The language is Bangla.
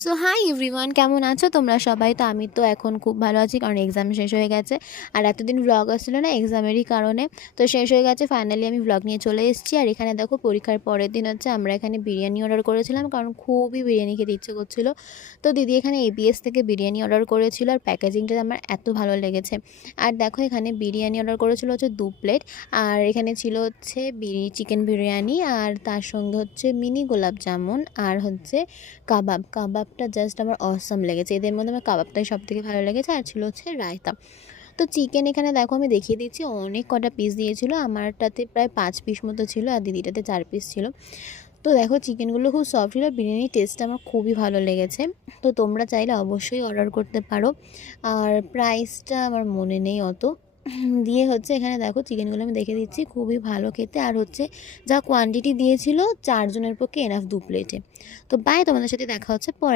সো হাই এভরিওয়ান, কেমন আছো তোমরা সবাই? তো আমি তো এখন খুব ভালো আছি, কারণ এক্সাম শেষ হয়ে গেছে। আর এতদিন ভ্লগ আসছিল না এক্সামেরই কারণে, তো শেষ হয়ে গেছে। ফাইনালি আমি ভ্লগ নিয়ে চলে এসেছি। আর এখানে দেখো, পরীক্ষার পরের দিন হচ্ছে আমরা এখানে বিরিয়ানি অর্ডার করেছিলাম, কারণ খুবই বিরিয়ানি খেতে ইচ্ছে করছিলো। তো দিদি এখানে এবিএস থেকে বিরিয়ানি অর্ডার করেছিল, আর প্যাকেজিংটা আমার এত ভালো লেগেছে। আর দেখো, এখানে বিরিয়ানি অর্ডার করেছিল হচ্ছে 2 প্লেট। আর এখানে ছিল হচ্ছে চিকেন বিরিয়ানি, আর তার সঙ্গে হচ্ছে মিনি গোলাপ জামুন, আর হচ্ছে কাবাবটা জাস্ট আমার অসাম লেগেছে। এদের মধ্যে আমার কাবাবটাই সবথেকে ভালো লেগেছে। আর ছিল হচ্ছে রায়তা। তো চিকেন এখানে দেখো আমি দেখিয়ে দিচ্ছি, অনেক কটা পিস দিয়েছিল। আমারটাতে প্রায় 5 পিস মতো ছিল, আর দিদিটাতে 4 পিস ছিল। তো দেখো, চিকেনগুলো খুব সফট ছিল, আর বিরিয়ানির টেস্টটা আমার খুবই ভালো লেগেছে। তো তোমরা চাইলে অবশ্যই অর্ডার করতে পারো। আর প্রাইসটা আমার মনে নেই অত। দিয়ে হচ্ছে এখানে দেখো, চিকেনগুলো আমি দেখে দিচ্ছি, খুবই ভালো খেতে। আর হচ্ছে যা কোয়ান্টিটি দিয়েছিল, 4 জনের পক্ষে এনাফ 2 প্লেটে। তো বাই, তোমাদের সাথে দেখা হচ্ছে পরে।